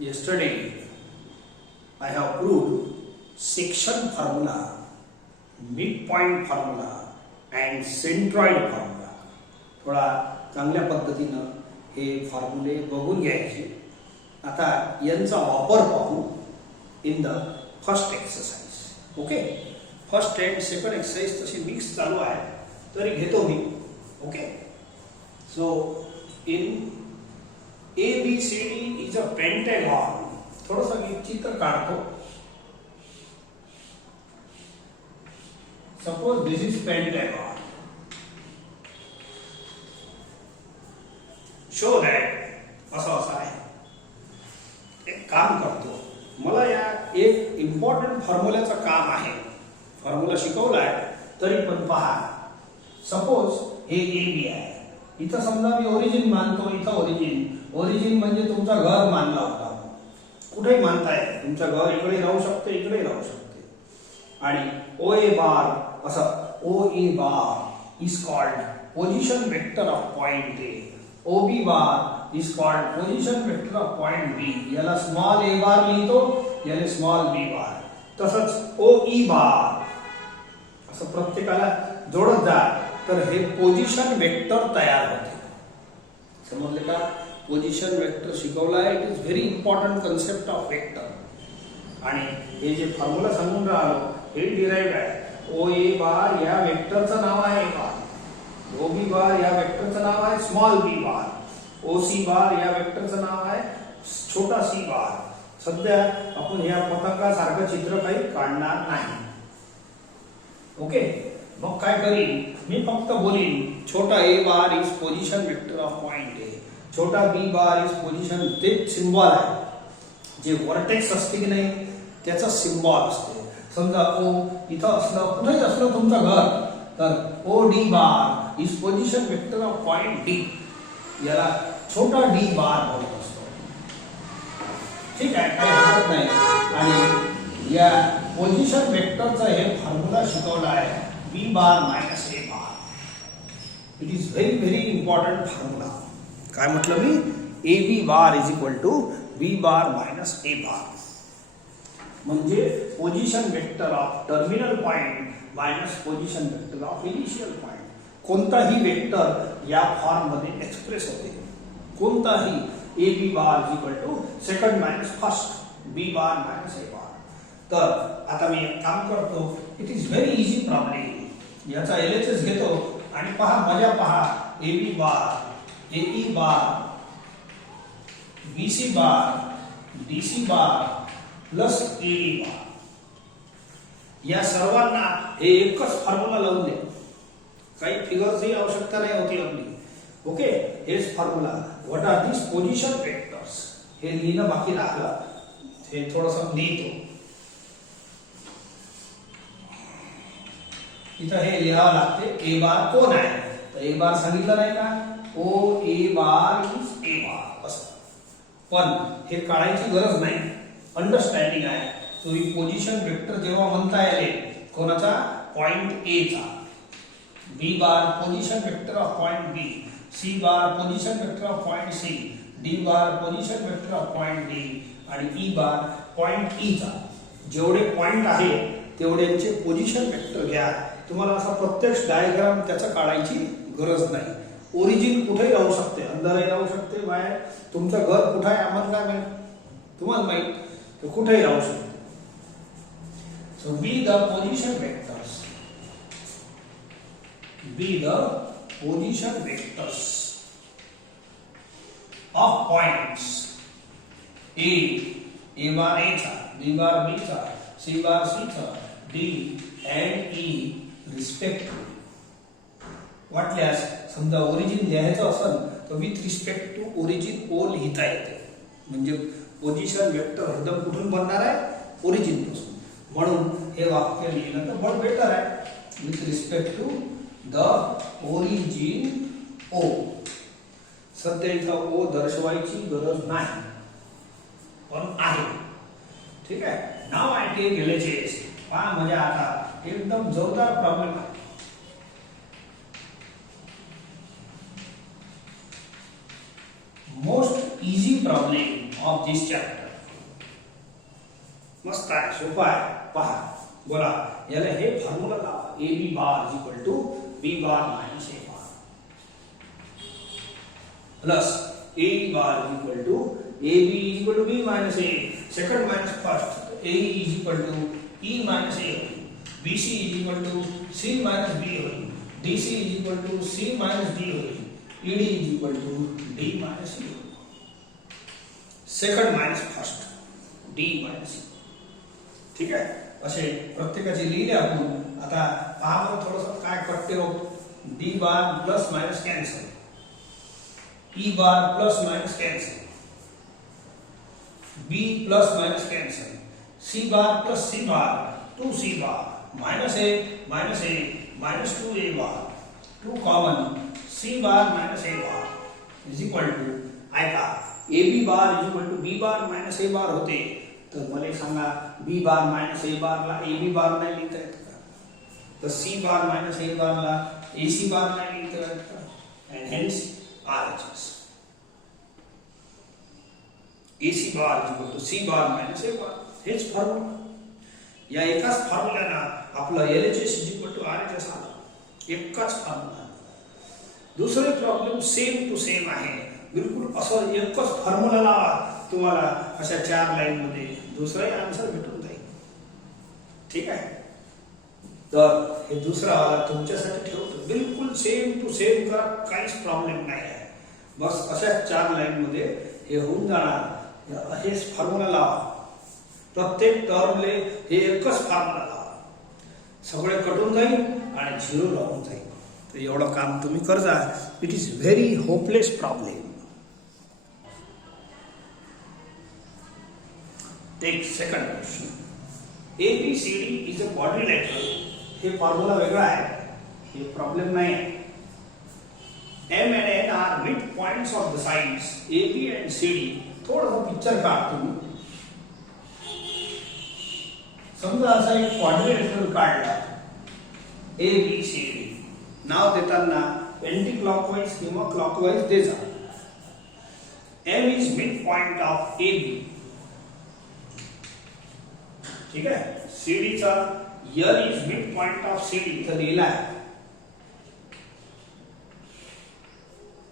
Yesterday, I have proved section formula, midpoint formula and centroid formula. थोडा चांगल्या पद्धतीनं हे फॉर्म्युले बघून घ्यायचे. आता यांचा वापर पाहू in the first exercise. Okay, first and second exercise तशी मिक्स चालू आहे तरी घेतो मी. Okay, so in ABCD is a pentagon. थोड़ा मी चित्र काढतो. Suppose this is pentagon. Show that असं आहे. एक काम करतो, मला या एक इम्पॉर्टंट फॉर्म्युल्याचं काम आहे. फॉर्म्युला शिकवलाय तरी पण पहा. सपोज हे AB आहे. इथं समजा मी ओरिजिन मानतो. इथं ओरिजिन म्हणजे तुमचा घर मानला होता. कुठेही मानताय, तुमचं घर इकडे राहू शकते, इकडे राहू शकते. आणि OA बार असं OA bar is called position vector of point A. OB bar is called position vector of point B. याला स्मॉल a बार लिहितो, याला स्मॉल b बार. तसंच OE बार असं प्रत्येकाला जोडत जा तर हे पोझिशन वेक्टर तयार होते. समजले का? पोझिशन वेक्टर शिकवलाय. It is very important concept of vector. आणि हे जे फॉर्म्युला सांगून राहिलो हे डिराइव्ड आहे. OA बार या वेक्टरचं नाव आहे बार. OB बार या वेक्टरचं नाव आहे स्मॉल b बार. OC बार या वेक्टरचं नाव आहे छोटा c बार. सध्या आपण या पताकासारखं चित्र काही काढणार नाही. ओके, मग काय करीन मी? फक्त बोलीन छोटा a bar is position vector of point A. छोटा b बार इज पोझिशन. ते सिम्बॉल आहे जे व्हर्टेक्स असते की नाही त्याचा सिम्बॉल असते. समजा O इथं असलं, कुठेही असलं तुमचं घर, तर OD bar is position vector of point D. याला छोटा d बार बोलत असतो. ठीक आहे, काही हरकत नाही. आणि या पोझिशन वेक्टरचा हे फॉर्म्युला शिकवला आहे b bar minus a bar. It is very very important formula. काय म्हटलं मी? AB bar is equal to b bar minus a bar. म्हणजे position vector of terminal point minus position vector of initial point. कोणताही vector या form मध्ये express होते. कोणताही AB bar is equal to second minus first, b bar minus a bar. तर आता मी एक काम करतो. It is very easy problem. याचा LHS घेतो आणि पहा, मजा पहा. AB बार, AE बार, BC बार, DC बार प्लस AE बार, या सर्वांना हे एकच फॉर्म्युला लावून दे. काही फिगर्सची आवश्यकता नाही होती आपली. ओके, हेच formula. What are this position vectors हे लिहिणं बाकी राहिलं. हे थोडंसं लिहितो. इथं हे लिहावं लागते. A बार कोण आहे? तर A बार सांगितलं नाही का? OA बार इज A बार असं. पण हे काढायची गरज नाही. अंडरस्टँडिंग आहे. तुम्ही पोझिशन वेक्टर जेव्हा म्हणता येईल कोणाचा? पॉइंट A चा. B bar position vector of point B, C bar position vector of point C, D bar position vector of point D आणि E बार पॉइंट E चा. जेवढे पॉइंट आहे तेवढ्यांचे पोझिशन वेक्टर घ्या. तुम्हाला असा प्रत्यक्ष डायग्राम त्याचा काढायची गरज नाही. ओरिजिन कुठेही राहू शकते, अंदरही राहू शकते, बाहेर. तुमचं घर कुठे आहे आम्हाला काय माहित? तुम्हाला माहित, तर कुठेही राहू शकते. So be the position vectors. Be the position vectors of points A bar A चा, B बार B चा, C बार C चा, D and E रिस्पेक्टिव्ह. वाटल्यास समजा ओरिजिन लिहायचं असेल तर with respect to origin O लिहिता येते. म्हणजे पोझिशन वेक्टर एकदम कुठून बनणार आहे? ओरिजिन पासून. म्हणून हे वाक्य लिहिलं तर बहुत बेटर आहे. With respect to the origin O. सध्या इथं O दर्शवायची गरज नाही, पण आहे. ठीक आहे. नाव आय टेक LHS. पहा, म्हणजे आता एकदम जोरदार प्रॉब्लेम आहे. most easy problem of this chapter. सोपं आहे पहा. बोला याला हे फॉर्म्युला लावा. A B bar is equal to B bar minus A bar plus A bar is equal to A B is equal to B minus A. Second minus first. A is equal to E minus A होईल. B C is equal to C minus B होईल. D C is equal to C minus D होईल. E D is equal to D minus E. Second minus first D minus E. ठीक आहे. असे प्रत्येकाचे लिहिले आपण. आता पहा बरं थोडंसं काय कटते हो. D bar plus minus cancel. E bar plus minus cancel. B plus minus cancel. C bar plus C bar 2c bar minus A minus 2a bar 2 common c bar minus a bar is equal to ऐका A B bar is equal to B bar minus a bar होते. तर मला सांगा बी bar minus a bar ला ए B बार नाही लिहिता येत का? तर c bar minus a bar ला ए सी बार नाही लिहिता येत का? And hence RHS AC bar is equal to c bar minus a bar. हेच फॉर्म्युला. या एकाच फॉर्म्युल्यानं आपला LHS is equal to RHS आला. एकच फॉर्म्युला. दुसरे प्रॉब्लेम सेम टू सेम आहे. बिलकुल असं एकच फॉर्म्युला लावा तुम्हाला अशा 4 लाईन मध्ये दुसराही आन्सर भेटून जाईल. ठीक आहे. तर हे दुसरा वाला तुमच्यासाठी ठेवतो. बिलकुल सेम टू सेम करा. काहीच प्रॉब्लेम नाही आहे. बस अशा 4 लाईन मध्ये हे होऊन जाणार. हेच फॉर्म्युला लावा. प्रत्येक टर्मले हे एकच फॉर्म्युला लावा. सगळे कटून जाईल आणि झिरो राहून जाईल. तर एवढं काम तुम्ही करजा. It is very hopeless problem. Take second question. ABCD is a quadrilateral. हे फॉर्म्युला वेगळा आहे. हे प्रॉब्लेम नाही आहे. M and N are mid points of the sides AB and CD. थोडं पिक्चर काढ तुम्ही. समजा असा एक क्वाड्रिलॅटरल काढला ABCD. नाव देताना एंटी क्लॉकवाइज किंवा क्लॉकवाइज द्यायचा. M is mid point of AB. ठीक आहे. CD चा L is mid point of CD इथं लिहिला आहे.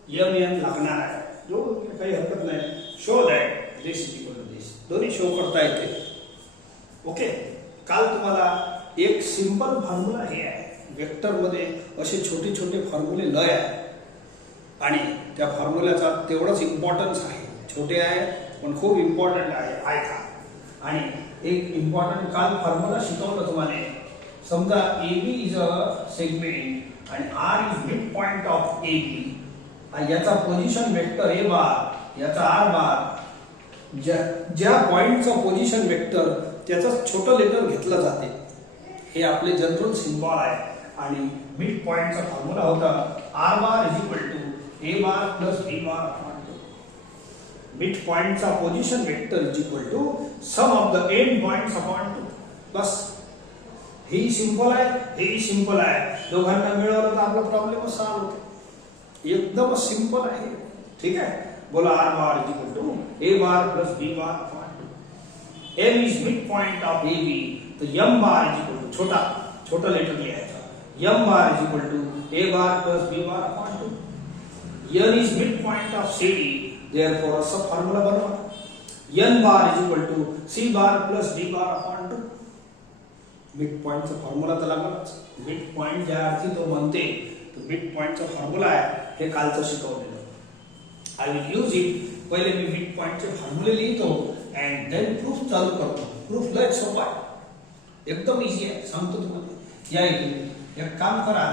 M लागणार आहे. जो काही हरकत नाही. Show that this is equal to this. दोन्ही शो करता येते. ओके. काल तुम्हाला एक सिंपल फॉर्म्युला हे आहे. वेक्टर मध्ये असे छोटे छोटे फॉर्म्युले लय आहे आणि त्या फॉर्म्युल्याचा तेवढाच इम्पॉर्टन्स आहे. छोटे आहे पण खूप इम्पॉर्टंट आहे. ऐका. आणि एक इम्पॉर्टंट काल फॉर्म्युला शिकवलं तुम्हाला. समजा AB इज अ सेगमेंट आणि R is mid point of AB. याचा पोझिशन वेक्टर A बार याचा R बार. ज्या पॉइंटचा पोझिशन वेक्टर त्याचा छोटं लेटर घेतलं जाते. हे आपले जनरल सिम्बॉल आहे. आणि मिड पॉइंटचा फॉर्म्युला होता R bar is equal to A bar plus B bar upon 2. Mid पॉइंटचा position vector is equal to sum of the end points upon 2. बस. हे सिंपल आहे. हे सिंपल आहे. दोघांना मिळवलं तर आपला प्रॉब्लेम सॉल्व्ह होतो. एकदम सिंपल आहे. ठीक आहे. बोला R bar is equal to A bar plus B bar upon 2. M is mid point of AB. तो M bar is equal to छोटा लेटर लिहायचा. M bar is equal to A bar plus B bar upon 2. N is mid point of CD. Therefore असा formula बनवा. N bar is equal to C bar plus D bar upon 2. Mid पॉइंटचा formula तर लागलाच. Mid point ज्या अर्थी तो म्हणते तो मिड पॉइंटचा फॉर्म्युला आहे. हे कालचं शिकवलेलं. I will use it. पहिले मी मिड पॉइंटचे फॉर्म्युले लिहितो अँड देन प्रूफ चालू करतो. प्रूफ लय सोपा आहे. एकदम इझी आहे. सांगतो तुम्हाला. या इथे एक काम करा.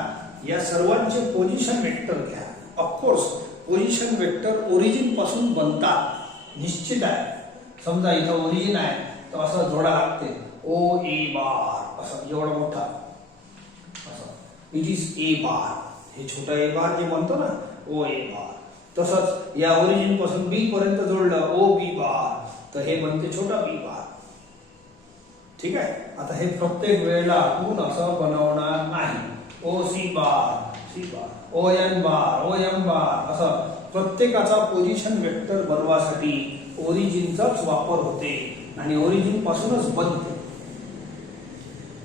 या सर्वांचे पोझिशन वेक्टर घ्या. ऑफकोर्स पोझिशन वेक्टर ओरिजिन पासून बनतात. निश्चित आहे. समजा इथं ओरिजिन आहे तर असं जोडा लागते. OA बार असं एवढा मोठा असं. इट इज A बार. हे छोटा A बार जे म्हणतो ना OA बार. तसंच या ओरिजिन पासून B पर्यंत जोडलं OB बार तर हे बनते छोटा B बार. ठीक आहे. आता हे प्रत्येक वेळेला आपण असं बनवणार नाही. OC bar C bar ON bar OM बार असं प्रत्येकाचा पोझिशन वेक्टर बनवासाठी ओरिजिनचाच वापर होते आणि ओरिजिन पासूनच बनते.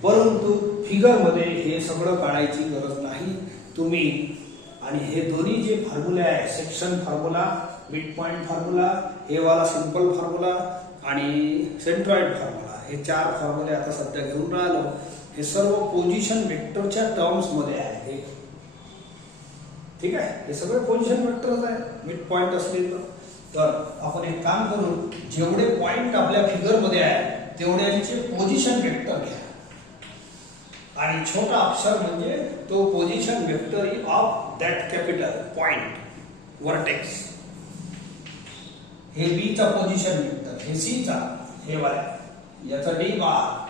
परंतु फिगरमध्ये हे सगळं काढायची गरज नाही तुम्ही. आणि हे दोन्ही जे फॉर्म्युले आहे, section formula, mid point formula, हे वाला सिंपल फॉर्म्युला आणि सेंट्रॉइड फॉर्म्युला, हे 4 फॉर्म्युले आता सध्या घेऊन राहिलो. हे सर्व पोझिशन वेक्टरच्या टर्म्स मध्ये आहे. ठीक आहे, हे सगळे पोझिशन वेक्टरच आहे मिड पॉइंट असले तर आपण एक काम करू, जेवढे पॉइंट आपल्या फिगर मध्ये आहे तेवढ्यांचे पोझिशन वेक्टर घ्या. आणि छोटा अक्षर म्हणजे तो position vector of that capital point vertex. हे बी चा पोझिशन वेक्टर, हे सी चा, हे वाला याचा डी बार,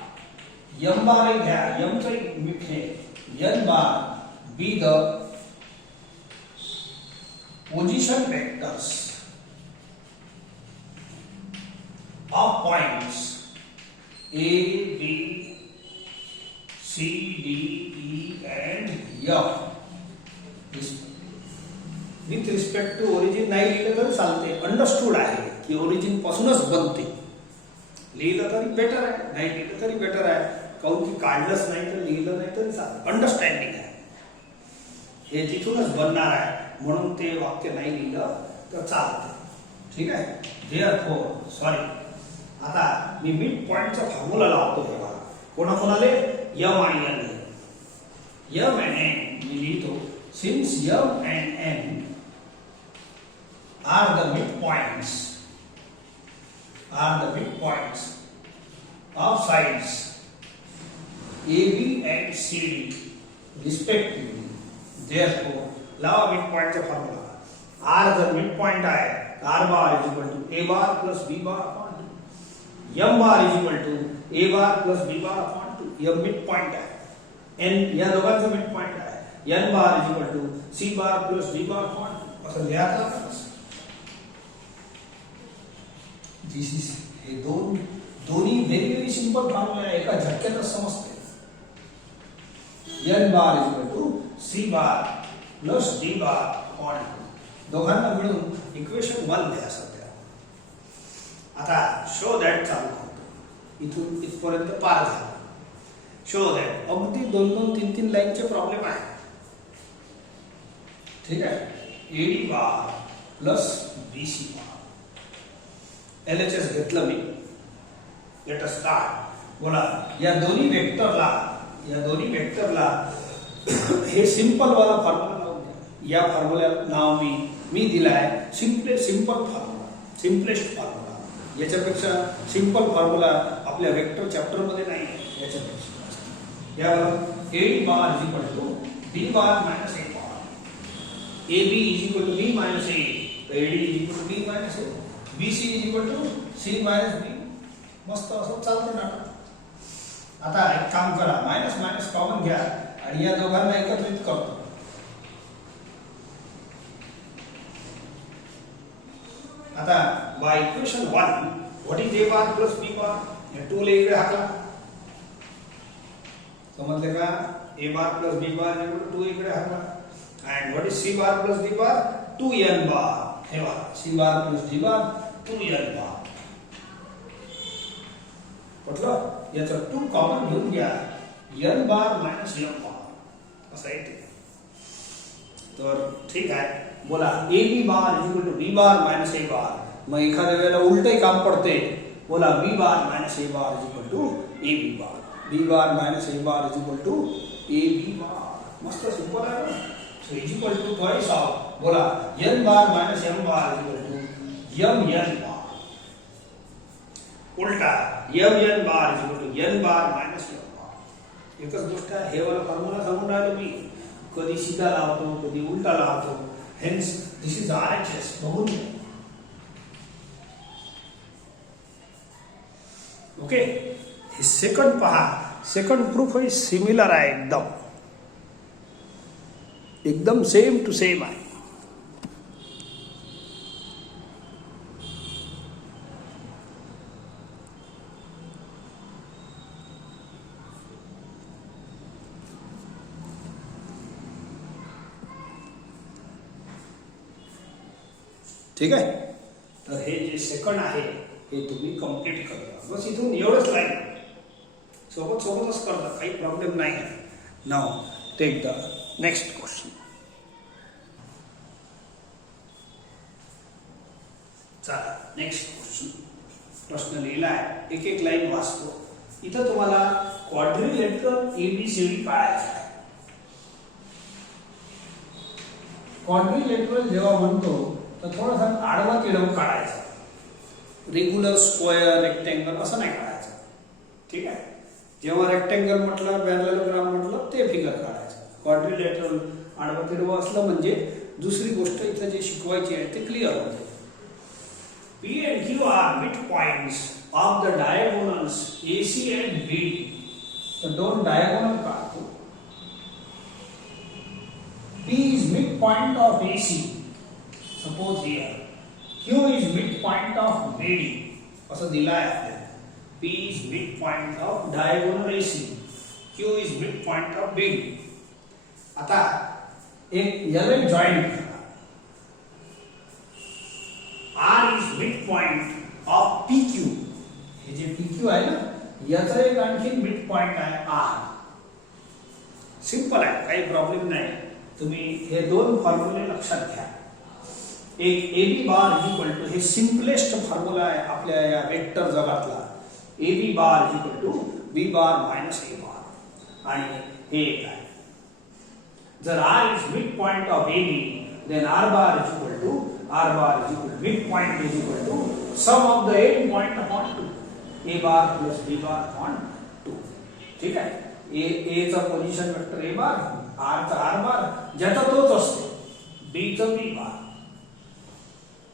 एम बार घ्या, एम चा हे N bar, B the position vectors of points A, B, C, D, E and F with respect to origin नाही लिहिलं तर चालते. अंडरस्टूड आहे की ओरिजिन पासूनच बनते. लिहिलं तरी बेटर आहे, नाही लिहिलं तरी बेटर आहे. काऊन की काढलंच नाही तर लिहिलं नाही तरी चालतं. अंडरस्टँडिंग आहे, हे तिथूनच बनणार आहे, म्हणून ते वाक्य नाही लिहिलं तर चालतं. ठीक आहे. देअरफॉर सॉरी, आता मी मिड पॉइंटचा फॉर्म्युला लावतो. हे बघा, कोणाकोणाले एम आणि एन. एम अँड एन मी लिहितो. Since M and N are the mid points of sides A B and C D respectively. Therefore लावा मिड पॉइंटचा फॉर्म्युला. आर जर मिड पॉइंट आहे, R bar is equal to A bar plus B bar upon M bar is equal to A bar plus B bar upon 2. M mid point आहे, N या दोघांचा mid point आहे. N bar is equal to C bar plus D bar upon 2. असं लिहायचं का? हे दोन्ही very very simple formula आहे, एका झटक्यातच समजते. N bar is equal to C bar plus D bar upon 2. दोघांना मिळून इक्वेशन 1 द्या सध्या. आता शो दॅट चालू करतो. इथून इथपर्यंत पार झाला. शो दॅट अगदी 2-3 लाईनचे प्रॉब्लेम आहे. ठीक आहे. एडी बार प्लस बीसी बार, एलएचएस घेतलं मी. Let us start. बोला, या दोन्ही वेक्टरला हे सिंपल वाला फॉर्म्युला लावून द्या. या फॉर्म्युल्याला नाव मी दिलाय सिंपल फॉर्म्युला, सिम्पलेस्ट फॉर्म्युला. याच्यापेक्षा सिंपल फॉर्म्युला आपल्या वेक्टर चॅप्टर मध्ये नाही. याच्यापेक्षा यावर A bar is equal to B bar minus A bar, A B is equal to B minus A, A D is equal to B minus A, B C is equal to C minus B. मस्त असं चालतं ना. आता एक काम करा, minus minus common घ्या आणि या दोघांना एकत्रित करतो. आता by equation 1 what is A bar plus B bar, या 2 ले इकडे हाकला. समजले का? A bar plus B bar 2 इकडे हाकला. And what is C bar plus D bar, 2n bar. हे बघा, C bar plus D bar 2n bar. मतलब याचा 2 कॉमन घेऊन घ्या, n bar minus m bar असं येते. तर ठीक आहे. बोला, A B bar is equal to B bar minus A bar. मग एखाद्या वेळेला उलटही काम पडते. बोला, B bar minus A bar is equal to A B bar. B bar minus A bar is equal to A B bar. मस्त simple आहे ना. So is equal to twice of, बोला, N bar minus M bar is equal to M N bar. उलटा M N bar is equal to N bar minus M bar. एकच गोष्ट आहे. हे वाला फॉर्म्युला सांगून राहिलो मी. कधी सीधा लावतो, कधी उलटा लावतो. Hence this is RHS. बघून घ्या. ओके. हे सेकंड पहा. सेकंड प्रूफ आहे सिमिलर आहे, एकदम सेम टू सेम आहे. ठीक आहे. तर हे जे सेकंड आहे हे तुम्ही कंप्लीट करा. बस इथून एवढंच लाईन. सोबत सोबतच करतात, काही प्रॉब्लेम नाही आहे. नाव टेक द नेक्स्ट क्वेश्चन. चला नेक्स्ट क्वेश्चन. प्रश्न लिहिला आहे, एक एक लाईन वाचतो. इथं तुम्हाला क्वाड्रिलेटरल एबीसीडी काढायचा आहे. क्वाड्रिलेटरल जेव्हा म्हणतो तर थोडासा आडवा तिडवा काढायचा. रेग्युलर, स्क्वेअर, रेक्टेंगल असं नाही काढायचं. ठीक आहे. जेव्हा रेक्टेंगल म्हटलं, पॅरलेलोग्राम म्हटलं ते फिगर काढायचं. क्वाड्रिलेटरल आडवा तिडवा असलं म्हणजे दुसरी गोष्ट इथं जे शिकवायची आहे ते क्लिअर होते. P and Q are midpoints of the diagonals AC and BD. So don't diagonal काढतो. P is midpoint of AC. Suppose here. Q is midpoint of BD. असं दिला आहे आपल्याला. P is midpoint of diagonal AC. Q is midpoint of BD. आता एक याला joint करा. R is midpoint of PQ. हे जे PQ आहे ना, याचा एक आणखी midpoint आहे R. सिंपल आहे, काही प्रॉब्लेम नाही. तुम्ही हे दोन फॉर्म्युले लक्षात घ्या. एक AB बार इक्वल टू, हे सिंपलेस्ट फॉर्म्युला आहे आपल्या या वेक्टर जगातला. AB bar equal to B bar minus A bar. आणि हे एक आहे. जर R is midpoint of AB, then R bar is equal to midpoint is equal to sum of the end point upon 2. A bar plus B bar upon 2. ठीक आहे. A चा position vector A bar, R चा R बार, ज्याचा तोच असतो. B चा B बार.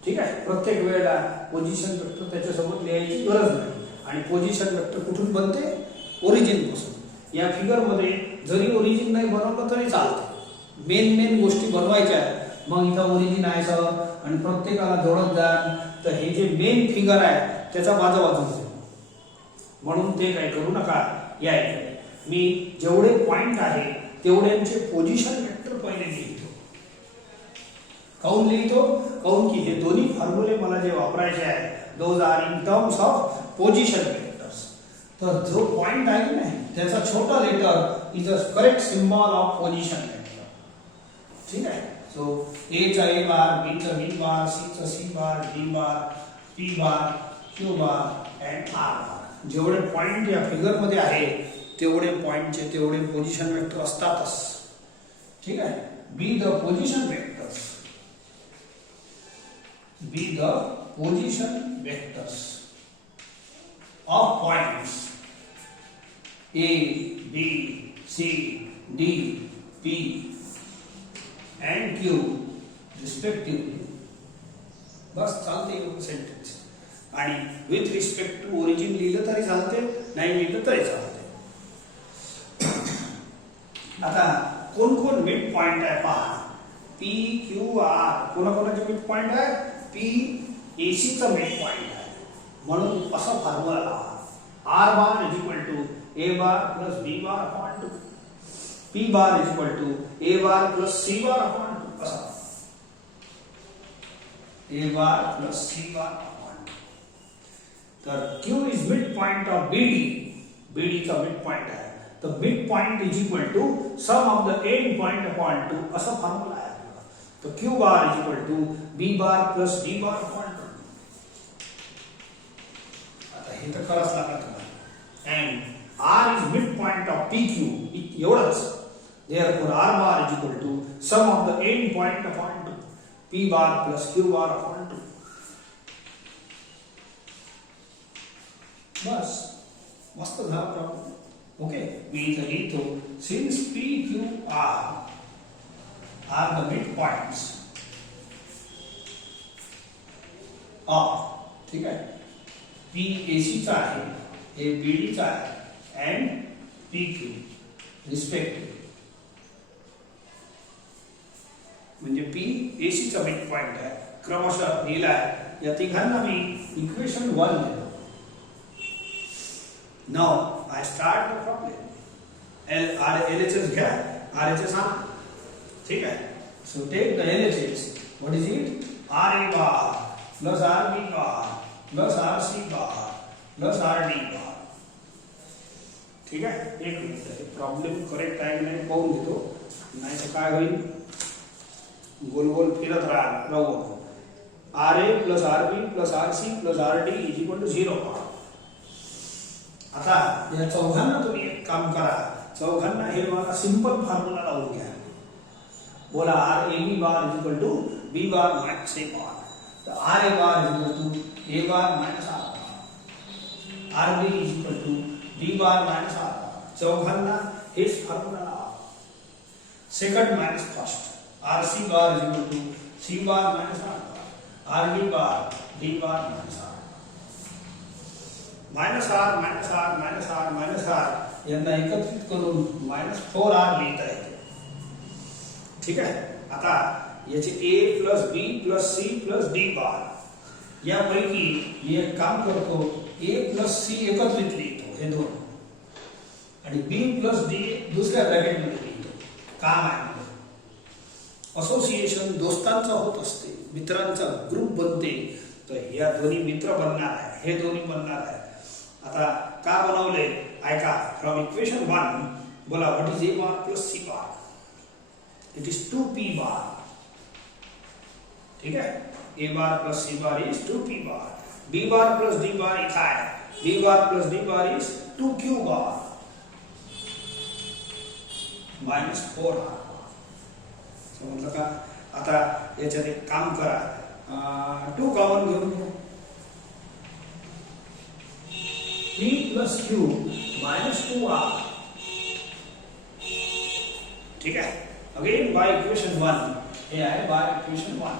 ठीक आहे. प्रत्येक वेळेला पोझिशन वेक्टर त्याच्यासोबत लिहायची गरज नाही. आणि पोझिशन वेक्टर कुठून बनते? ओरिजिन पासून. या फिगर मध्ये जरी ओरिजिन नाही बनवलं तरी चालतं. मेन गोष्टी बनवायच्या आहेत. मग इथं ओरिजिन आहे सर आणि प्रत्येकाला जोडत जा. तर हे जे मेन फिगर आहे त्याचा बाजूबाजूच, म्हणून ते काही करू नका. या इकडे मी जेवढे पॉइंट आहे तेवढ्यांचे पोझिशन वेक्टर पहिले लिहितो. काऊन लिहितो? काऊन की हे दोन्ही फॉर्म्युले मला जे वापरायचे आहे those are in terms of position vectors. तर जो पॉइंट आहे ना त्याचा छोटा letter is a correct symbol of position vector. ठीक आहे. So A चा A बार, B चा B बार, C चा C bar, D bar, P bar, Q bar and R बार. जेवढे पॉइंट या फिगर मध्ये आहे तेवढे पॉइंटचे तेवढे पोझिशन वेक्टर असतातच. ठीक आहे. Be the position vectors. Be the position vectors of points A, B, C, D, P and Q respectively. बस चालते एवढं सेंटेन्स. आणि विथ रिस्पेक्ट टू ओरिजिन लिहिलं तरी चालते, नाही लिहिलं तरी चालते. आता कोण कोण मिड पॉइंट आहे पहा. P, Q, R कोणाकोणाचे मिड पॉइंट आहे? P AC चा मिड पॉइंट आहे. म्हणून असा फॉर्म्युला लावा. R bar is equal to A bar plus B bar upon 2. P bar is equal to A bar plus C bar upon 2. असा. A bar plus C bar upon 2. तर Q is midpoint of BD. BD चा midpoint आहे. तर midpoint is equal to sum of the end point upon 2. असा formula आहे आपला. तर Q bar is equal to B bar plus D bar upon 2. आता हे तर करावंच लागणार तुम्हाला. And R is midpoint of PQ. एवढंच. Therefore, R bar is equal to sum of the end point upon 2. P bar plus Q bar upon 2. बस मस्त झाला problem. Okay. मी इथं लिहितो, since P, Q, R are the midpoints of, ठीक आहे. P AC चा आहे, A BD चा आहे and PQ respectively. म्हणजे P AC चा मिड पॉइंट आहे. क्रमशः लिहिला आहे. या तिघांना मी इक्वेशन 1 देतो. Now I start the problem. LHS घ्या. RHS आणा. ठीक आहे. So take the LHS. What is it? RA bar plus RB bar plus RC bar plus RD bar. ठीक आहे. एक मिनिट, प्रॉब्लेम करेक्ट आहे की नाही पाहून घेतो, नाही तर काय होईल, गोल गोल फिरत राहू. R A plus R B plus R C plus R D is equal to 0. आता या चौघांना तुम्ही एक काम करा, चौघांना हे मला सिंपल फॉर्म्युला लावून घ्या. बोला R A B bar is equal to B bar minus A bar. तर R A bar is equal to A bar minus R bar, R B is equal to B bar minus R bar. चौघांना हेच formula लावा. Second minus first, R C bar is equal to C bar minus R bar, R D bar D bar minus R. Minus R minus R minus R minus R यांना एकत्रित करून -4r लिहिता येते. ठीक आहे. आता याचे a plus B plus C plus D bar यापैकी मी एक काम करतो, a प्लस सी एकत्रित लिहितो हे दोन, आणि b प्लस डी दुसऱ्या ब्रॅकेटमध्ये लिहितो. काम आहे असोसिएशन दोस्तांचा होत असते, मित्रांचा ग्रुप बनते. तर या दोन्ही मित्र बनणार आहे, हे दोन्ही बनणार आहे. आता का बनवले ऐका. फ्रॉम इक्वेशन 1 बोला what is A bar plus C bar. It is 2p bar. ठीक आहे. A bar plus C bar is 2p bar. B bar plus D bar इथं आहे. B bar plus D bar is 2q bar -4r. समजलं का. आता याच्यात एक काम करा, 2 कॉमन घेऊन घ्या. p plus q -2r. ठीक आहे. अगेन बाय इक्वेशन 1, हे आहे by equation 1.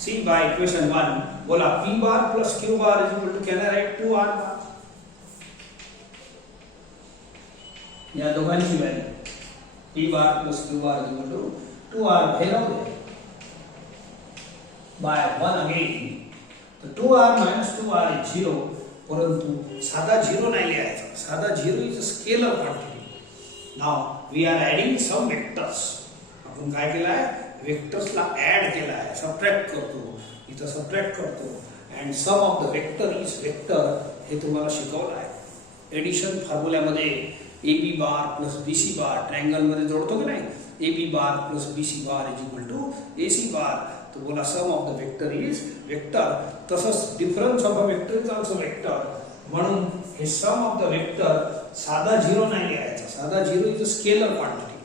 See by equation 1 बोला p bar plus q bar is equal to, can I write 2r bar. या दोघांची value p bar plus q bar is equal to 2r हे राहू दे bye 1 again. तो 2r minus 2r is 0, परंतु साधा 0 नाही लिहायचा. साधा 0 is a scalar quantity. Now we are adding some vectors. आपण काय केलं आहे, वेक्टर्सला ऍड केला आहे, सबट्रॅक्ट करतो, इथं सबट्रॅक्ट करतो. And sum of the vector is vector, हे तुम्हाला शिकवलं आहे. एडिशन फॉर्म्युल्यामध्ये A B bar plus B C bar triangle मध्ये जोडतो की नाही, A B bar plus B C bar is equal to A C bar. तो बोला sum of the vector is vector. तसंच difference of a vector is also vector. म्हणून हे सम of the vector साधा 0 नाही लिहायचा. साधा 0 इज अ स्केलर क्वांटिटी.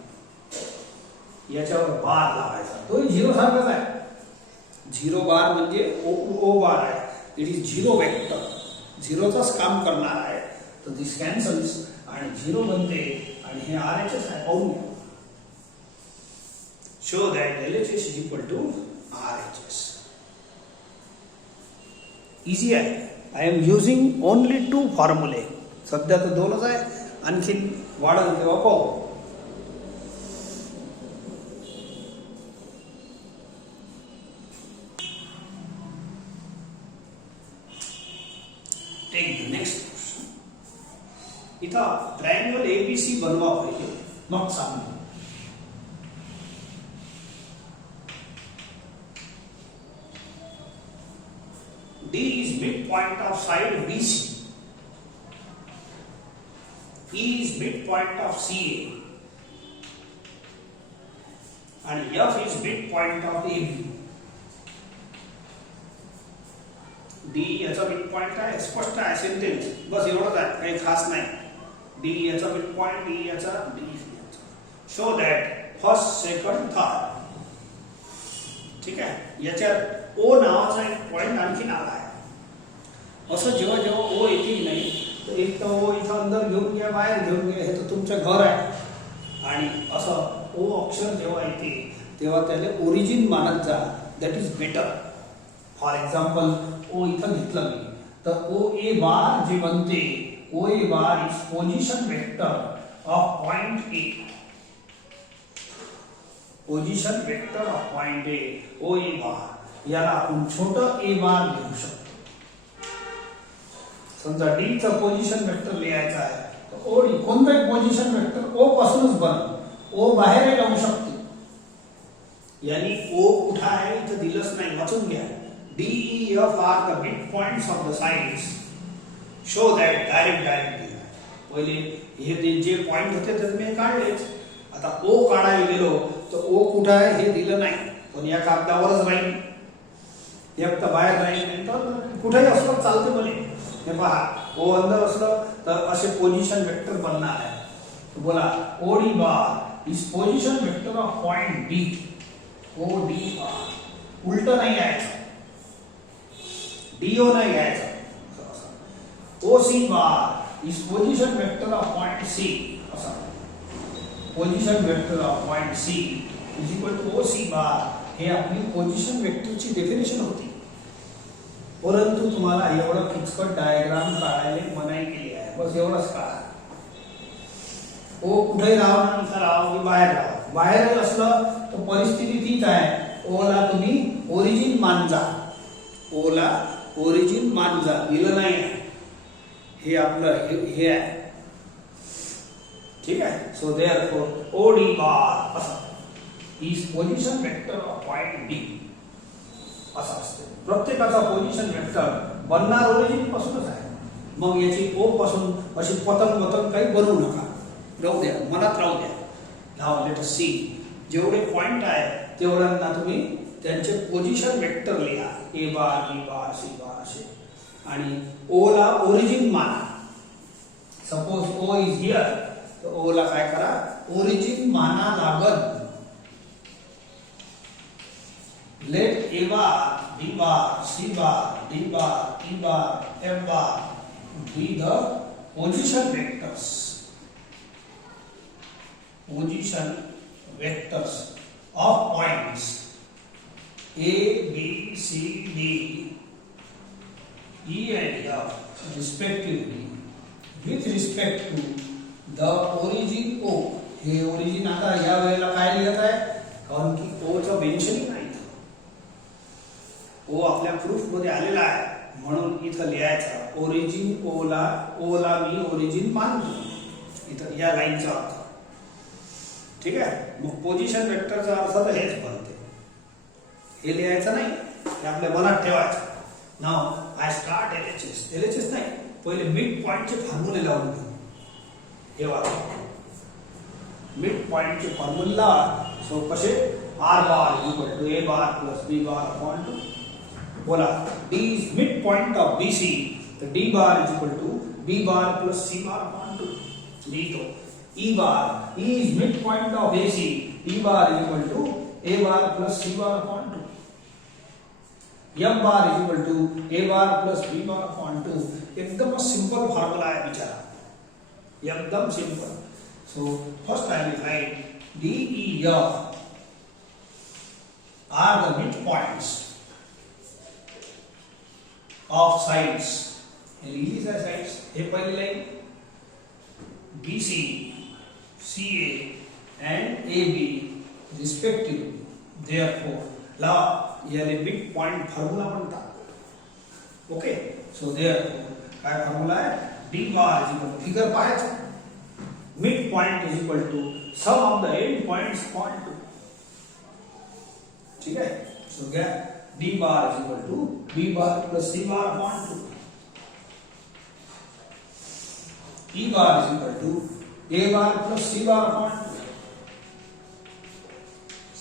याच्यावर बार लावायचा, तोही 0 सारखाच आहे. 0 बार म्हणजे ओ बार आहे. इट इज 0 वेक्टर, 0चाच काम करणार आहे. तर दिस कॅन्सल्स आणि 0 बनते, आणि हे RHS आहे. पाहून show that LHS is equal to RHS. Easy आहे. आय एम युजिंग ओनली 2 फॉर्म्युले. सध्या तर 2च आहे, आणखीन वाढेल तेव्हा पाहू. Take the next question. इथं ट्रायंगल ABC बनवा पाहिजे, मग सांगू. D is midpoint of side BC. E is midpoint of CA. And F is midpoint of AB. D याचा midpoint आहे, स्पष्ट आहे सेंटेन्स. बस एवढंच आहे, काही खास नाही. D याचा midpoint, D याचा, D याचा. Show that first, second, third. ठीक आहे. याच्यात O नावाचा एक पॉइंट आणखीन आला आहे. असं जेव्हा जेव्हा O येते नाही, तर एक तर O इथं अंदर घेऊन घ्या, बाहेर घेऊन घ्या, हे तर तुमचं घर आहे. आणि असं O अक्षर जेव्हा येते तेव्हा त्याला ओरिजिन मानत जा. That is better. For example O इथं घेतलं मी, तर OA बार जे बनते, OA bar is position vector of point A. Position vector of point A, OA बार. याला आपण छोटं a बार लिहू शकतो. समजा D चा पोझिशन वेक्टर लिहायचा आहे, तर OD कोणताही पोझिशन वेक्टर O पासूनच बनतो. O बाहेर जाऊ शकते. यानी O कुठे आहे इथं दिलंच नाही, वाचून घ्या. D, E, F are the midpoints of the sides. Show that direct. पहिले हे जे पॉइंट होते ते मी काढलेच. आता ओ काढायला गेलो तर ओ कुठं आहे हे दिलं नाही, पण या कागदावरच राहील, एक तर बाहेर राहील, तर कुठेही असलं चालते मला. हे पहा, ओ अंदर असलं तर असे पोझिशन वेक्टर बनणार आहे. बोला O D bar is position vector of point B. O D bar उलट नाही घ्यायचं, डीओ नाही घ्यायचं. O C bar is position vector of point C. असा position vector of point C is equal to O C bar. हे आपली position वेक्टरची definition होती, परंतु तुम्हाला एवढं किचकट डायग्राम काढायला मनाई केली आहे. बस एवढंच काढा. ओ कुठेही राहा, इथं राहा की बाहेर राहा. बाहेर असलं तर परिस्थिती तीच आहे. ओला तुम्ही ओरिजिन मानजा, ओला ओरिजिन मानजा. दिलं नाही हे आपलं हे आहे. ठीक आहे. So therefore O D bar असं is position vector of point B असं असते. प्रत्येकाचा पोझिशन वेक्टर बनणार ओरिजिन पासूनच आहे. मग याची ओ पासून अशी पतंग काही बनवू नका, राहू द्या, मनात राहू द्या. Now let us see. जेवढे पॉइंट आहे तेवढ्यांना तुम्ही त्यांचे पोझिशन वेक्टर लिहा. ए बार, बी बार, सी बार असे. आणि ओ ला ओरिजिन माना. सपोज ओ इज हियर, तर ओ ला काय करा, ओरिजिन माना लागल. Let A bar, B bar, C bar, D bar, E bar, F bar be the position vectors. Position vectors of points A, B, C, D, E and F respectively with respect to the origin O. हे origin आता या वेळेला काय लिहित आहे, कारण की O चं मेन्शन नाही. O आपल्या प्रूफ मध्ये आलेला आहे, म्हणून इथं लिहायचं ओरिजिन ओला मी ओरिजिन मानतो. इथं या लाईनचा अर्थ. ठीक आहे. मग पोझिशन वेक्टरचा अर्थ तर हेच बनते. हे लिहायचं नाही, हे आपल्या मनात ठेवायचं. नाव आय स्टार्ट एलएचएस. एलएचएस नाही, पहिले मिड पॉइंटचे फॉर्म्युले लावून घेऊ. हे वाचा, मिड पॉइंटचे फॉर्म्युले लावा. सो कसे, R bar equal to A bar plus B bar upon two. बोला D is midpoint of BC, तो D bar is equal to B bar plus C bar upon 2. D तो E bar, E is midpoint of AC, E bar is equal to A bar plus C bar upon 2. M bar is equal to A bar plus B bar upon 2. एकदम simple formula है बेचारा, एकदम simple. So first I will write D, E, F are the midpoints of sides. These are sides. हे पहली line BC, CA and AB respectively. Therefore, ला याने mid point formula बनतात. Okay. So therefore काय formula आहे, D bar is equal to figure पाहायचं, mid point is equal to sum of the end points point 2. ठीक है. So क्या, D bar is equal to B bar plus C bar upon 2. E bar is equal to A bar plus C bar upon 2.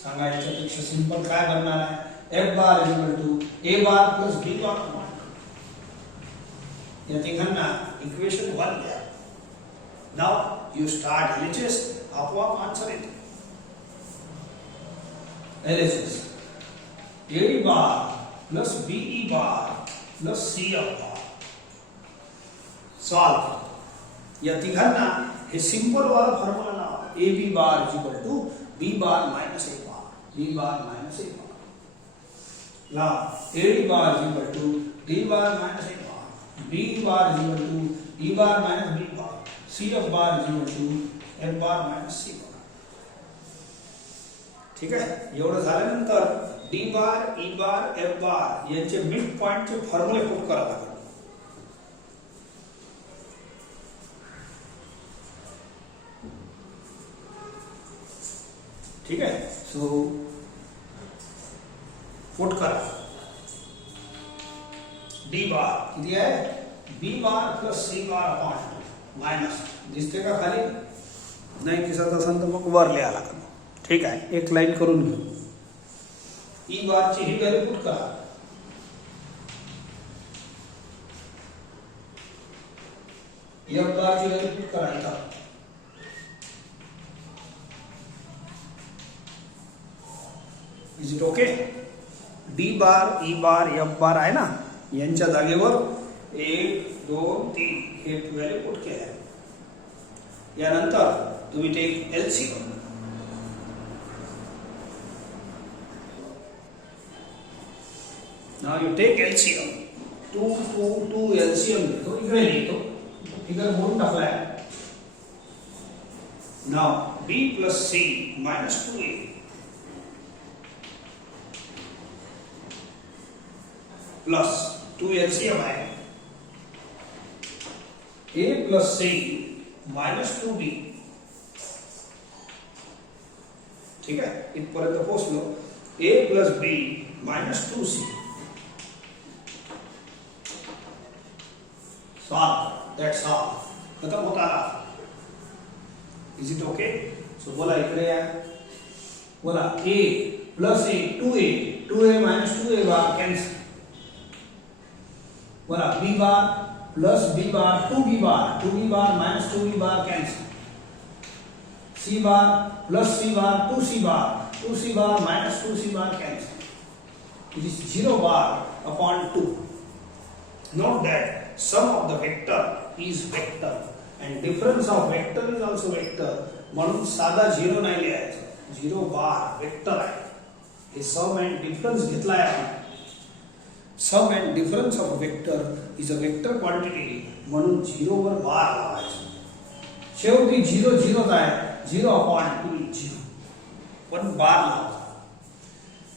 सांगा याच्यापेक्षा simple काय बनणार आहे, F bar is equal to A bar plus B bar upon 2. या तिघांना equation 1 द्या. Now you start LHS. आपोआप answer येते. LHS A bar plus BE bar plus CF bar. Solve. या तिघांना हे सिंपल वाला फॉर्म्युला लावा. AB bar is equal to B bar minus A bar. B bar minus A bar. ला AD bar is equal to D bar minus A bar. B bar is equal to E bar minus B bar. CF bar is equal to F bar minus C bar. ठीक आहे. एवढं झाल्यानंतर D बार, E बार, F बार यांचे mid पॉइंटचे फॉर्म्युले put करा लागेल. ठीक आहे. So put करा. D बार किती आहे, B bar plus C bar upon minus दिसते का खाली? नाही दिसत असेल तर मग वर लिहा लागेल. ठीक आहे, एक लाईन करून घेऊ. ई बारची ही व्हॅल्यू पुट करा. एफ बारची व्हॅल्यू पुट करा इथं. Is it okay? D bar, E bar, F bar आहे ना, यांच्या जागेवर 1 2 3 हे व्हॅल्यू पुट केल्या. यानंतर तुम्ही take LCM. Now you take LCM. 2 2 2 LCM घेतो, इकडे लिहितो, फिगर म्हणून टाकलाय. Now B plus C minus 2a plus 2 LCM आहे a plus C minus 2b. ठीक आहे, इथपर्यंत पोहोचलो. a plus b minus 2c. Solve. That's all. खतम होत आला. Is it okay? सो बोला इकडे या. बोला a plus a 2a minus 2a bar cancel. बोला b bar plus b bar 2b bar minus 2b bar cancel. c bar plus c bar 2c bar minus 2c bar cancel. It is 0 bar upon 2. Note that sum of the vector is vector and difference of vector is also vector. म्हणून साधा 0 नाही लिहायचं. 0 बार vector आहे. हे सम and difference घेतलाय आपण. Sum and difference of vector is a vector quantity, म्हणून 0 वर बार लावायचा. शेवटी 0 0 आहे. 0 अपॉन 2 0, पण बार लावायचा.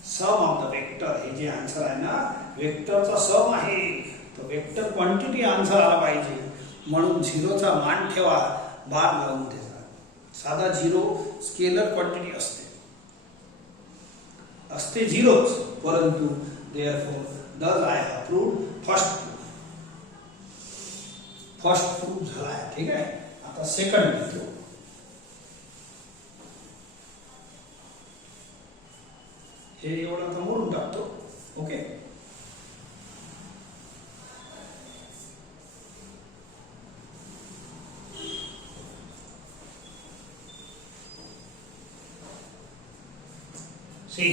सम ऑफ द वेक्टर हे जे आन्सर आहे ना, वेक्टरचा सम आहे, तो वेक्टर क्वांटिटी आन्सर आला पाहिजे, म्हणून 0 चा मान ठेवा, बार लावून त्याचा. साधा 0 स्केलर क्वांटिटी असते 0च, परंतु therefore thus I have proved first proof झाला आहे. ठीक आहे, आता सेकंड घेतो. हे एवढं तर मोडून टाकतो. ओके, सी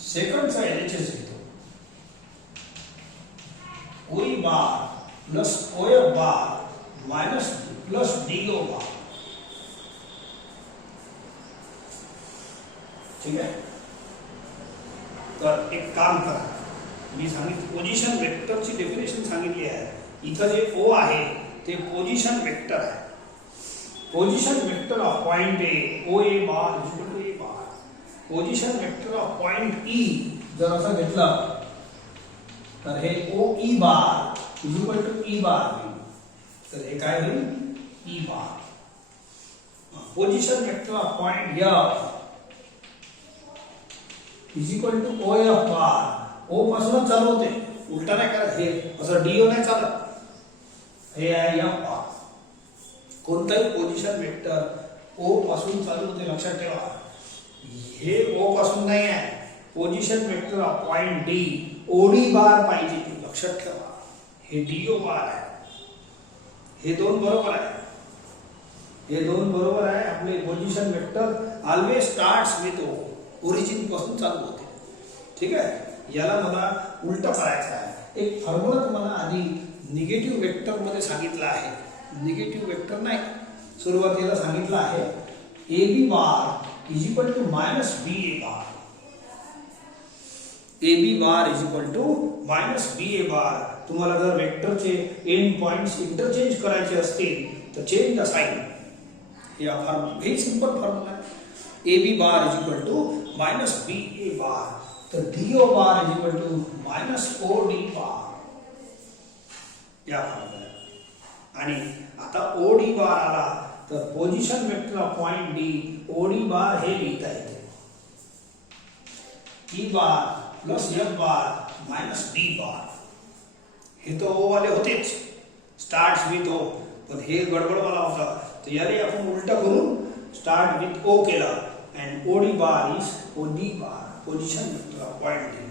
सेकंडचा एलएचएस घेतो. OE bar plus OF bar minus plus DO bar. ठीक आहे, तर एक काम करा. मी सांगितलं पोझिशन वेक्टरची डेफिनेशन सांगितली आहे. इथं जे ओ आहे ते पोझिशन वेक्टर आहे. Position vector of point A O A bar is equal to A bar. Position vector of point E जर असं घेतलं तर हे O E bar is equal to E bar होईल. तर हे काय होईल? E bar. Position vector of point F is equal to O F bar. O पासूनच चालू होते, उलटा नाही करत. हे असं डीओ नाही चालत. हे आहे एफ बार. कोणताही पोझिशन वेक्टर ओ पासून चालू होते, लक्षात ठेवा. हे ओ पासून नाही आहे. Position vector of point D OD bar पाहिजे, लक्षात ठेवा. हे डीओ बार आहे. हे दोन बरोबर आहे. हे दोन बरोबर आहे. आपले position vector always starts with O, origin पासून चालू होते. ठीक आहे, याला मला उलट करायचं आहे. एक फॉर्म्युला तुम्हाला आधी निगेटिव्ह वेक्टर मध्ये सांगितलं आहे. निगेटिव्ह वेक्टर नाही, सुरुवातीला सांगितलं आहे A B bar is equal to minus B A bar. A B bar is equal to minus B A bar. तुम्हाला जर वेक्टरचे एंड पॉइंट्स इंटरचेंज करायचे असतील तर चेंज द साइन. या फॉर्म्युला व्हेरी सिंपल फॉर्म्युला आहे. A B bar is equal to minus B A bar. तर D O bar is equal to minus O D bar. या फॉर्म्युला. आणि आता O D बार आला तर position vector of point D O D bar हे लिहिता येते. E bar plus F bar minus D bar. हे तो ओ वाले होतेच, स्टार्ट्स विथ ओ, पण हे गडबड मला होता. तर याला आपण उलट करून स्टार्ट विथ ओ केला and OD bar is OD bar position point D.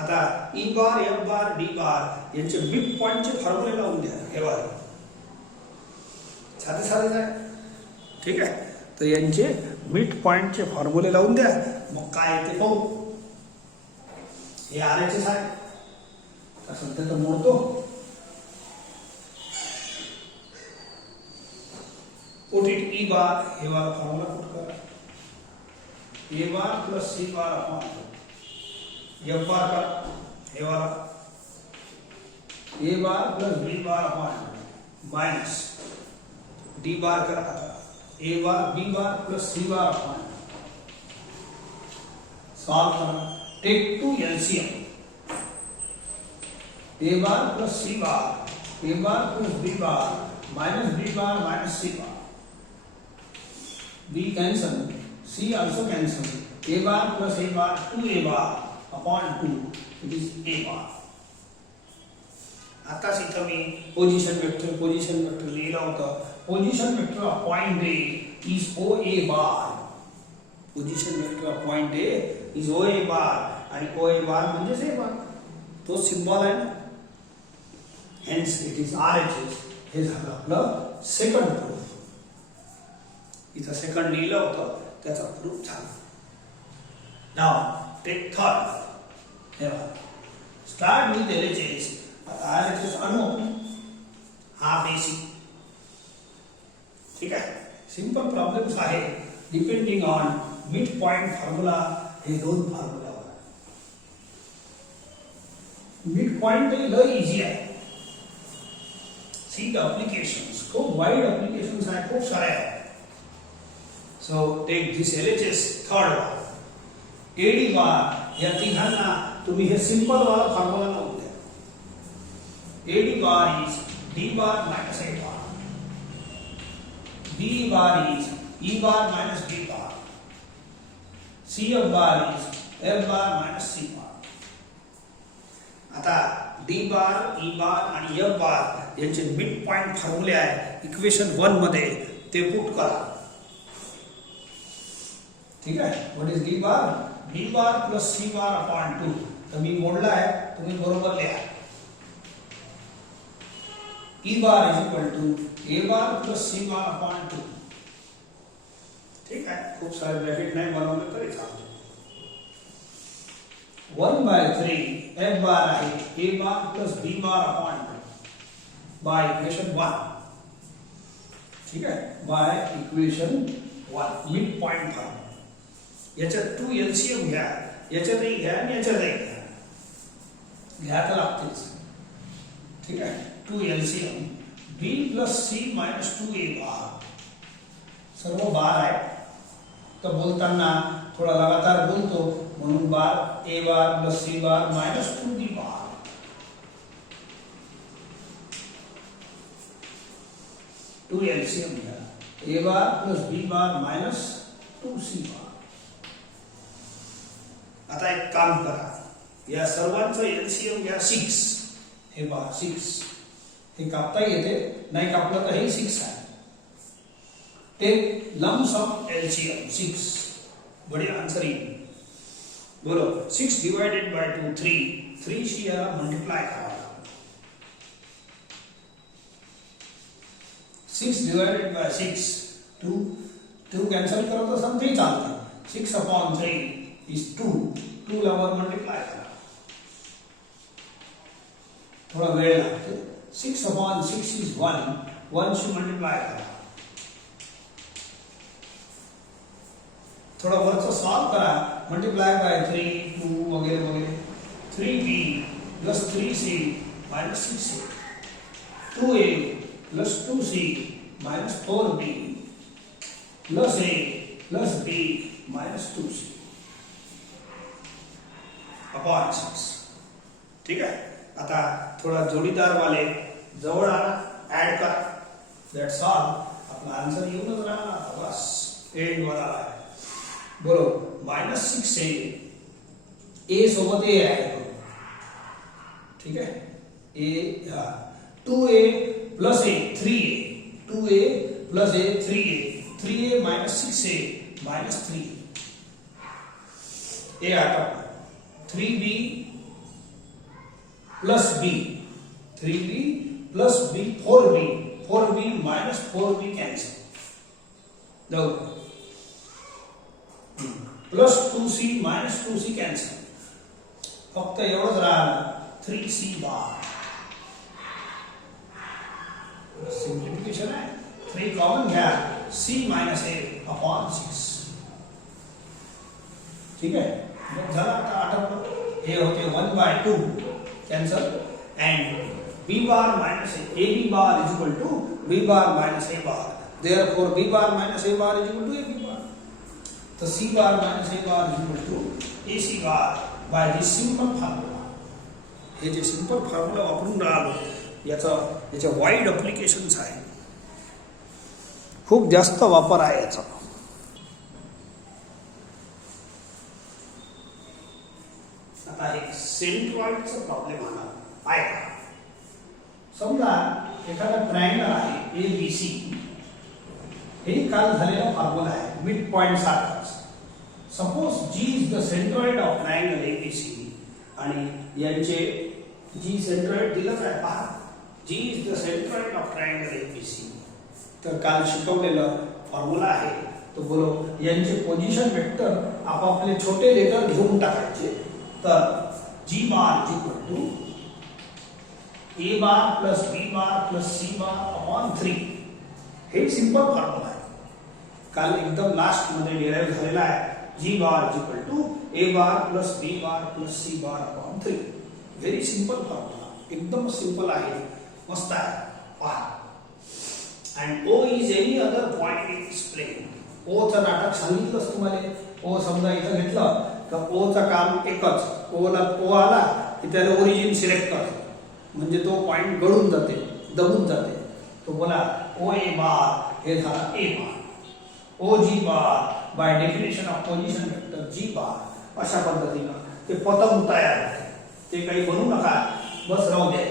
आता E bar F bar D bar यांचे मिड पॉइंटचे फॉर्म्युले लावून द्या. हे बघा साधे साधे आहे. ठीक आहे, तर यांचे मिड पॉइंटचे फॉर्म्युले लावून द्या. मग काय ते पाहू. हे आरएचएस आहे तर सध्या तर मोडतो. पुट इट ई बार, हे वाला फॉर्म्युला पुट करा. A bar plus C bar upon F bar का हे वाला A bar plus B bar upon minus D bar का A bar B bar plus C bar upon solve करना. Take two LCM. A bar plus C bar, A bar plus B bar minus B bar minus C bar. B cancel, C also cancel. A bar plus A bar 2A bar upon 2 it is A bar. आताच इथं मी position vector लिहिलं होतं. Position vector of point A is OA bar. Position vector of point A is OA bar आणि OA bar म्हणजे A bar. तो symbol आहे ना. Hence it is RHS. हे झालं आपलं सेकंड प्रूफ. इथं सेकंड लिहिलं होतं त्याचा प्रूफ झाला. Now take third. हे बघा स्टार्ट विथ एलएचएस. आता एलएचएस अणू हा बेसिक. ठीक आहे, सिंपल प्रॉब्लेम्स आहे depending on mid point formula. हे दोन फॉर्म्युलावर. मिड पॉइंट लय इझी आहे. सी द अप्लिकेशन्स, खूप वाईड अप्लिकेशन्स आहेत, खूप सारे आहेत. So take this LHS third one. AD bar या तिघांना तुम्ही हे सिंपल वाला फॉर्म्युला लावून द्या. AD bar is D bar minus A bar. B bar is E bar minus B bar. CF bar is F bar minus C bar. आता D bar, E bar आणि F bar यांचे mid point फॉर्म्युले आहे equation 1 मध्ये, ते put करा. ठीक आहे. What is D bar? B bar plus C bar upon 2. तर मी मोडला आहे, तुम्ही बरोबर लिहा. E bar is equal to A bar plus C bar upon 2. ठीक आहे, खूप सारे ब्रॅकेट नाही बनवले तरी चालते. 1/3 एफ बार आहे A bar plus B bar upon 2 by equation 1. ठीक आहे, by equation 1 mid point form. याच्यात 2 एलसीएम घ्या, याच्यातही घ्या आणि याच्यातही घ्या. घ्या तर लागतेच. ठीक आहे, 2 LCM B plus C minus 2A bar. सर्व बार आहे तर बोलताना थोडा लगातार बोलतो म्हणून bar A bar plus C bar minus 2B bar. Two LCM घ्या. A bar plus B bar minus 2C bar. आता एक काम करा, या सर्वांचं एलसीएम घ्या 6. हे पहा 6. हे कापता येते, नाही कापलं तर हे 6 आहे. Take lump sum LCM 6. बढ़िया आंसर येईल. बोलो 6 डिवाइडेड बाय 2 3. 3 शी याला मल्टीप्लाय करा. 6 डिवाइडेड बाय 6 2 कैंसिल करो तो सम 3 चालतं. 6 अपॉन 3 is 2. 2 ला वर मल्टीप्लाय करा. थोड़ा वेळ लागतो. 6 अपॉन 6 is 1. 1 शी मल्टीप्लाय करा. थोड़ा वरचं सॉल्व करा. मल्टीप्लाय बाय 3 2 वगैरे वगैरे. 3b plus 3c minus 6c. 2a plus 2c minus 4b plus a plus b minus 2c upon 6. ठीक आहे, आता थोडा जोडीदार वाले जवळ आणा, ऍड करा. That's all. आपला आन्सर येऊनच राहणार. बस एंड वर आला. बोलो माइनस 6 ए सोबत ए ऍड करू. ठीक आहे, ए 2a plus a 3a 2a plus a 3a, 3a minus 6a minus 3 a आता 3b plus b, 3b plus b 4b, 4b minus 4b cancel जाऊ plus 2c minus 2c cancel फक्त एवढंच राहिलं 3c bar सिंप्लिफिकेशन आहे 3 common घ्या c minus a upon 6 ठीक आहे मग झालं आता आठवलं हे होते 1/2 cancel and b bar minus a b bar is equal to b bar minus a bar therefore b bar minus a bar is equal to a b bar so c bar minus a bar is equal to a c bar by this simple formula हे जे simple formula वापरून राहिलो याचा wide applications आहे खूप जास्त वापर आहे याचा आता एक सेंट्रॉइडचा प्रॉब्लेम आला आहे समजा एखादा ट्रायंगल आहे ए बी सी हे काल झालेला फॉर्म्युला आहे मिड पॉइंट सारखाच suppose G is the centroid of triangle A B C आणि यांचे जी सेंट्रॉइड दिलंच आहे पहा G is the centroid of triangle A B C तर काल शिकवलेलं फॉर्म्युला आहे तो बोलो यांचे पोझिशन वेक्टर आपापले छोटे लेटर घेऊन टाकायचे तर G bar is equal to A bar plus B bar plus C bar upon 3 हे सिंपल फॉर्म्युला आहे काल एकदम लास्ट मध्ये डिराइव झालेला आहे G bar is equal to A bar plus B bar plus C bar upon 3 very simple formula एकदम simple आहे मस्त आहे पहा and O is any other point in this plane. O चं नाटक सांगितलंच तुम्हाला O समजा इथं घेतलं तर O चं काम एकच O आला की त्याला ओरिजिन सिलेक्ट कर म्हणजे तो पॉइंट गळून जाते दबून जाते तो बोला O A बार हे झाला A bar O G bar by definition of position vector G बार अशा पद्धतीनं ते पतंग तयार होते ते काही बनवू नका बस राहू द्या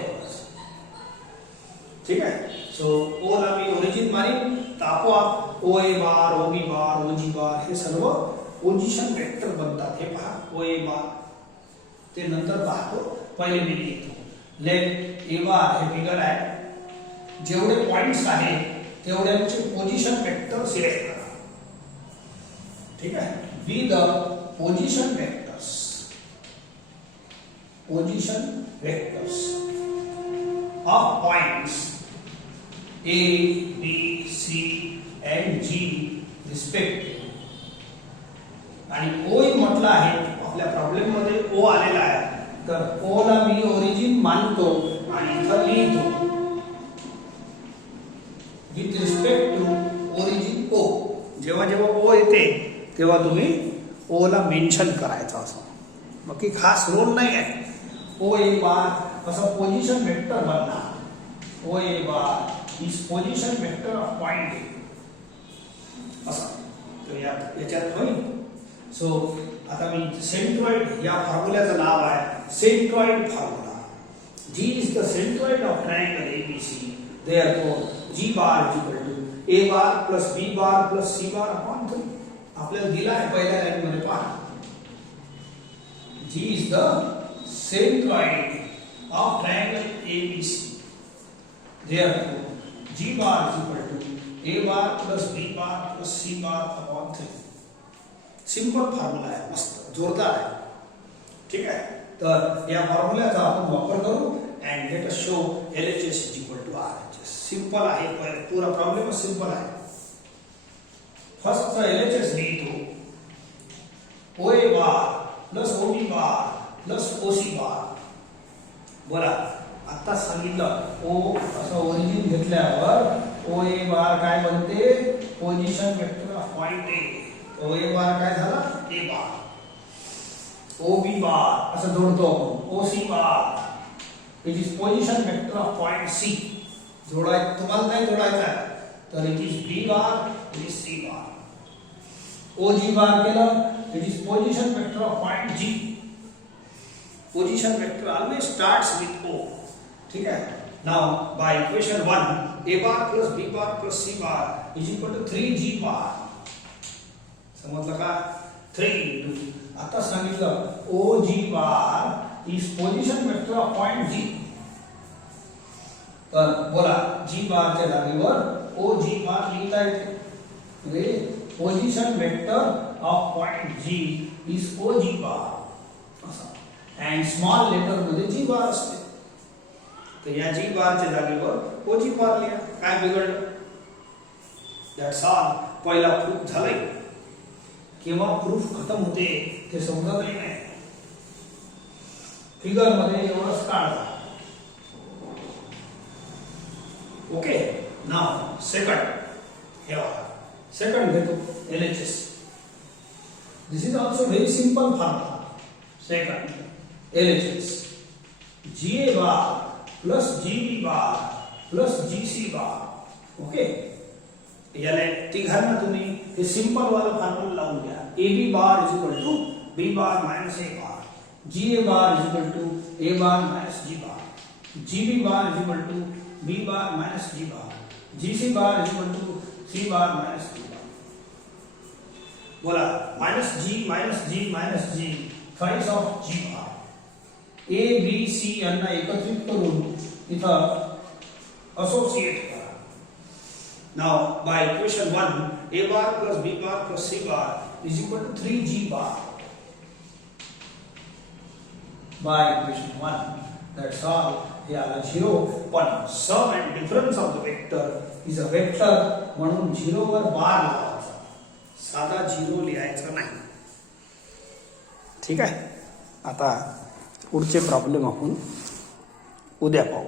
ठीक आहे सो ओ ला मी ओरिजिन मारीन तर आपोआप ओ A bar O B bar ओ जी बार हे सर्व पोझिशन वेक्टर बनतात हे पहा ओ ए बार ते नंतर पाहतो पहिले मी लिहितो लेट ए बार हे फिगर आहे जेवढे पॉइंट्स आहेत तेवढ्यांचे पोझिशन वेक्टर सिलेक्ट करा ठीक आहे बी the position vectors of points A, B, C and G respectively आणि O म्हटलं आहे आपल्या प्रॉब्लेम मध्ये O आलेला आहे तर O ला मी ओरिजिन मानतो आणि इथं लिहितो with respect to origin O जेव्हा जेव्हा O येते तेव्हा तुम्ही O ला मेन्शन करायचं असं बाकी खास रोल नाही आहे O A बार असं पोझिशन वेक्टर बनणार O A bar is position vector of point A असं तर याच्यात होईल सो आता मी सेंट्रॉइड या फॉर्म्युल्याचं नाव आहे centroid formula G is the centroid of triangle ABC therefore G bar is equal to A bar plus B bar plus C bar upon 3 आपल्याला दिला आहे पहिल्या लाईन मध्ये पहा G is the centroid of triangle ABC. Therefore, G bar is equal to A bar plus B bar plus C bar upon 3. Simple formula आहे मस्त जोरदार आहे ठीक आहे तर या फॉर्म्युल्याचा आपण वापर करू and let us show LHS is equal to RHS simple आहे पूरा प्रॉब्लेम सिंपल आहे फर्स्ट LHS लिहितो OA बार प्लस OB बार प्लस OC बार बोला आता सांगितलं O असं ओरिजिन घेतल्यावर OA बार काय बनते position vector of point A OA बार काय झाला A बार OB बार असं जोडतो आपण OC bar which is position vector of point C तुम्हाला काय जोडायचं आहे तर it is B bar it is C bar OG बार केलं it is position vector of point G position vector always starts with O ठीक है now by equation 1 a bar plus b bar plus c bar is equal to 3g bar. समजलं का? 3 into आता सांगितलं OG bar is position vector of point G. तर बोला G बारच्या जागेवर OG बार लिहिता येते. Position vector of point G is OG बार असा. अँड स्मॉल लेटर मध्ये G बार असते. तर या G बारच्या जागेवर OG बार लिहा. काय बिघडलं? That's all. पहिला प्रूफ झालाय. केव्हा प्रूफ खतम होते ते समजतही नाही. फिगर मध्ये एवढंच काढा. ओके. नाव सेकंड हे बघा. सेकंड घेतो LHS. This is also very simple formula. Second LHS GA bar plus GB bar plus GC bar. Okay. याला तिघांना तुम्ही हे सिंपल वाला फॉर्म्युला लावून घ्या. AB bar is equal to B bar minus A bar. GA bar is equal to A bar minus G bar. GB bar is equal to B bar minus G bar. GC bar is equal to C bar minus D bar. बोला minus G thrice of G bar. A B C यांना एकत्रित करून इथं associate करा. Now by equation 1 A bar plus B bar plus C bar is equal to 3G bar. By equation 1 that's all. हे आला 0. पण sum and difference of the vector is a vector म्हणून 0 वर बार लावायचा. साधा 0 लिहायचा नाही. ठीक आहे. आता पुढचे प्रॉब्लेम आपण उद्या पाहू.